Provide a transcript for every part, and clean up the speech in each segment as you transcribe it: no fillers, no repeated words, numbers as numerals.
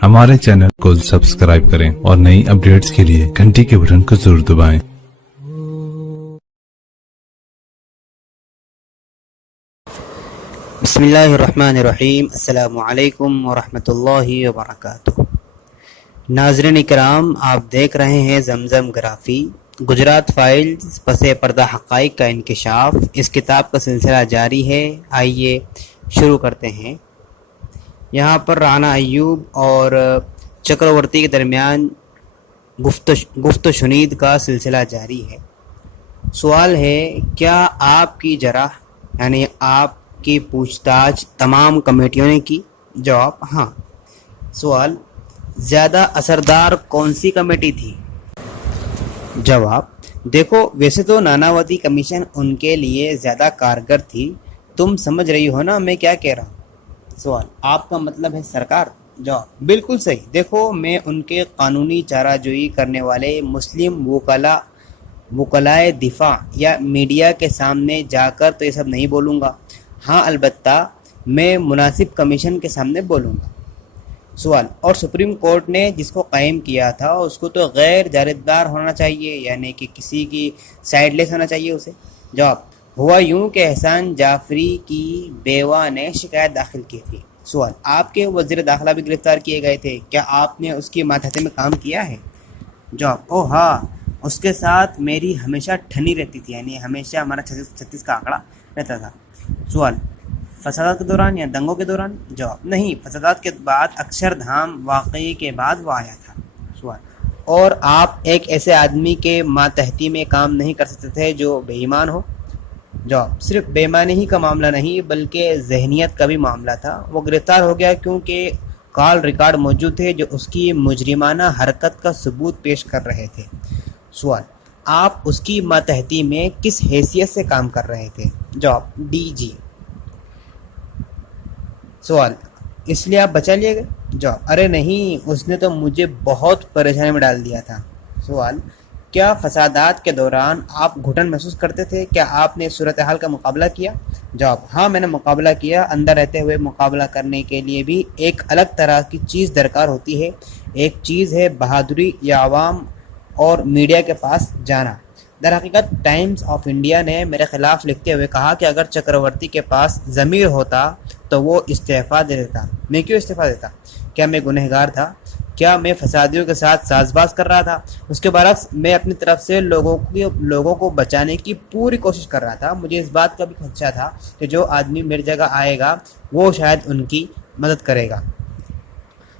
हमारे चैनल को सब्सक्राइब करें और नई अपडेट्स के लिए घंटी के बटन को जरूर दबाएं। बिस्मिल्लाहिर्रहमानिर्रहीम। अस्सलामु अलैकुम वरहमतुल्लाहि वबरकातुहू। नाज़रीन इकराम, आप देख रहे हैं ज़मज़म ग्राफी गुजरात फाइल्स पसे पर्दा हक़ाइक़ का इंकिशाफ। इस किताब का सिलसिला जारी है। आइए शुरू करते हैं। यहाँ पर राना अय्यूब और चक्रवर्ती के दरमियान गुफ्त शुनीद का सिलसिला जारी है। सवाल है, क्या आपकी जराह यानी आपकी पूछताछ तमाम कमेटियों ने की? जवाब, हाँ। सवाल, ज़्यादा असरदार कौन सी कमेटी थी? जवाब, देखो, वैसे तो नानावती कमीशन उनके लिए ज़्यादा कारगर थी। तुम समझ रही हो ना मैं क्या कह रहा हूँ? सवाल, आपका मतलब है सरकार? जवाब, बिल्कुल सही। देखो, मैं उनके कानूनी चाराजोई करने वाले मुस्लिम वकलाए दिफा या मीडिया के सामने जाकर तो ये सब नहीं बोलूँगा। हाँ, अलबत्ता मैं मुनासिब कमीशन के सामने बोलूँगा। सवाल, और सुप्रीम कोर्ट ने जिसको कायम किया था उसको तो गैर जानिबदार होना चाहिए, यानी कि किसी की साइडलेस होना चाहिए उसे। जवाब, हुआ यूं कि एहसान जाफरी की बेवा ने शिकायत दाखिल की थी। सवाल, आपके वज़ीर दाखिला भी गिरफ्तार किए गए थे, क्या आपने उसकी मातहती में काम किया है? जवाब, ओ हाँ, उसके साथ मेरी हमेशा ठनी रहती थी, यानी हमेशा हमारा 36 का आंकड़ा रहता था। सवाल, फसादात के दौरान या दंगों के दौरान? जवाब, नहीं, फसादात के बाद अक्षरधाम वाक़ई के बाद वो आया था। सवाल, और आप एक ऐसे आदमी के मातहती में काम नहीं कर सकते थे जो बेईमान हो? जवाब, सिर्फ बेईमानी ही का मामला नहीं बल्कि जहनीत का भी मामला था। वो गिरफ्तार हो गया क्योंकि कॉल रिकॉर्ड मौजूद थे जो उसकी मुजरिमाना हरकत का सबूत पेश कर रहे थे। सवाल, आप उसकी मातहती में किस हैसियत से काम कर रहे थे? जवाब, डीजी। सवाल, इसलिए आप बचा लिए गए? जवाब, अरे नहीं, उसने तो मुझे बहुत परेशानी में डाल दिया था। सवाल, क्या फसादात के दौरान आप घुटन महसूस करते थे? क्या आपने सूरत हाल का मुकाबला किया? जवाब, हाँ, मैंने मुकाबला किया। अंदर रहते हुए मुकाबला करने के लिए भी एक अलग तरह की चीज़ दरकार होती है। एक चीज़ है बहादुरी या आवाम और मीडिया के पास जाना। दर हकीकत टाइम्स ऑफ इंडिया ने मेरे खिलाफ लिखते हुए कहा कि अगर चक्रवर्ती के पास ज़मीर होता तो वो इस्तीफ़ा दे देता। मैं क्यों इस्तीफ़ा देता? क्या मैं गुनहगार था? क्या मैं फसादियों के साथ साजबाज कर रहा था? उसके बरक्स मैं अपनी तरफ से लोगों को बचाने की पूरी कोशिश कर रहा था। मुझे इस बात का भी खदशा था कि जो आदमी मेरी जगह आएगा वो शायद उनकी मदद करेगा।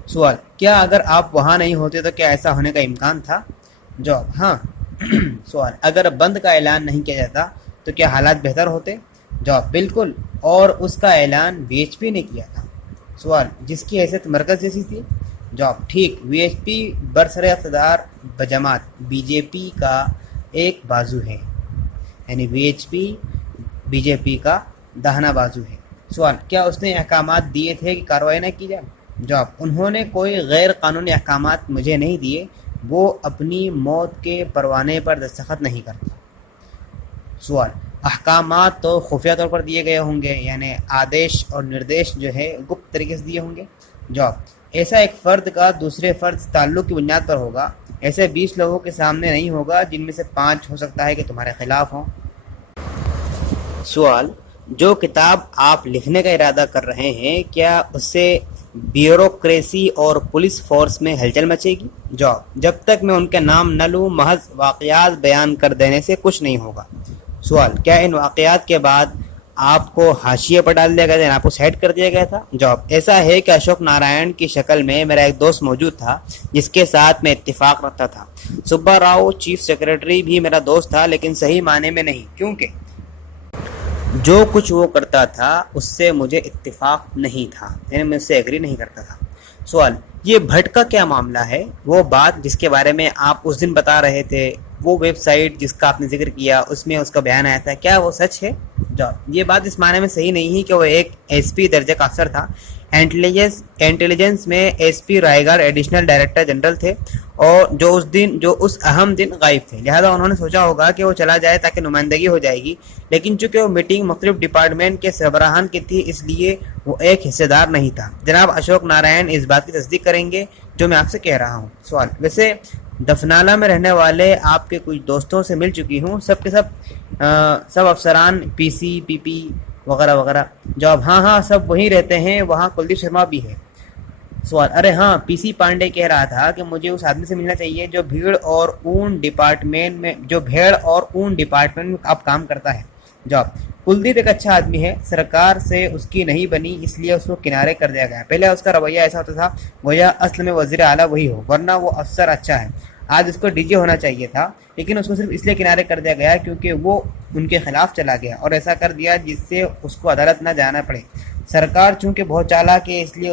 सवाल, क्या अगर आप वहाँ नहीं होते तो क्या ऐसा होने का इम्कान था? जवाब, हाँ। सवाल, अगर बंद का ऐलान नहीं किया जाता तो क्या हालात बेहतर होते? जवाब, बिल्कुल, और उसका ऐलान वीएचपी ने किया था। सवाल, जिसकी हैसियत मरकज़ जैसी थी? जवाब, ठीक, वीएचपी बरसरे इक़्तिदार बजमात बीजेपी का एक बाजू है, यानी वीएचपी बीजेपी का दाहिना बाजू है। सवाल, क्या उसने अहकामात दिए थे कि कार्रवाई न की जाए? जवाब, उन्होंने कोई गैर कानूनी अहकामात मुझे नहीं दिए। वो अपनी मौत के परवाने पर दस्तखत नहीं करता। सवाल, अहकामात तो खुफिया तौर पर दिए गए होंगे, यानी आदेश और निर्देश जो है गुप्त तरीके से दिए होंगे। जवाब, ऐसा एक फ़र्द का दूसरे फ़र्द से ताल्लुक़ की बुनियाद पर होगा। ऐसे 20 लोगों के सामने नहीं होगा जिनमें से 5 हो सकता है कि तुम्हारे खिलाफ हों। सवाल, जो किताब आप लिखने का इरादा कर रहे हैं क्या उससे ब्यूरोक्रेसी और पुलिस फोर्स में हलचल मचेगी? जवाब, जब तक मैं उनके नाम न लूँ महज वाक़यात बयान कर देने से कुछ नहीं होगा। सवाल, क्या इन वाक़यात के बाद आपको हाशिए पर डाल दिया गया था, आपको साइड कर दिया गया था? जवाब, ऐसा है कि अशोक नारायण की शक्ल में मेरा एक दोस्त मौजूद था जिसके साथ मैं इत्तिफाक रखता था। सुब्बा राव चीफ सेक्रेटरी भी मेरा दोस्त था, लेकिन सही माने में नहीं, क्योंकि जो कुछ वो करता था उससे मुझे इत्तिफाक नहीं था, यानी मैं उससे एग्री नहीं करता था। सवाल, ये भट्ट का क्या मामला है? वो बात जिसके बारे में आप उस दिन बता रहे थे, वो वेबसाइट जिसका आपने जिक्र किया उसमें उसका बयान आया था, क्या वो सच है? जवाब, ये बात इस माने में सही नहीं है कि वो एक एसपी दर्जे का अफसर था। इंटेलिजेंस में SP Raigarh additional director general थे اور جو اس اہم دن غائب تھے، لہذا انہوں نے سوچا ہوگا کہ وہ چلا جائے تاکہ نمائندگی ہو جائے گی، لیکن چونکہ وہ میٹنگ مختلف ڈپارٹمنٹ کے سربراہان کی تھی اس لیے وہ ایک حصے دار نہیں تھا۔ جناب اشوک نارائن اس بات کی تصدیق کریں گے جو میں آپ سے کہہ رہا ہوں؟ سوال: ویسے دفنالہ میں رہنے والے آپ کے کچھ دوستوں سے مل چکی ہوں، سب کے سب افسران، پی سی، پی پی وغیرہ وغیرہ؟ جواب: ہاں سب وہیں رہتے ہیں، وہاں کلدیپ شرما بھی ہے۔ سوال: ارے ہاں، پی سی پانڈے کہہ رہا تھا کہ مجھے اس آدمی سے ملنا چاہیے جو بھیڑ اور اون ڈپارٹمنٹ میں اب کام کرتا ہے۔ جواب: کلدیپ ایک اچھا آدمی ہے، سرکار سے اس کی نہیں بنی اس لیے اس کو کنارے کر دیا گیا۔ پہلے اس کا رویہ ایسا ہوتا تھا گویا اصل میں وزیر اعلیٰ وہی ہو، ورنہ وہ افسر اچھا ہے۔ آج اس کو ڈی جی ہونا چاہیے تھا، لیکن اس کو صرف اس لیے کنارے کر دیا گیا کیونکہ وہ ان کے خلاف چلا گیا اور ایسا کر دیا جس سے اس کو عدالت نہ جانا پڑے۔ سرکار چونکہ بہت چالاک ہے اس لیے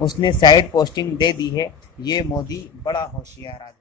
اس نے سائیڈ پوسٹنگ دے دی ہے۔ یہ مودی بڑا ہوشیار آدمی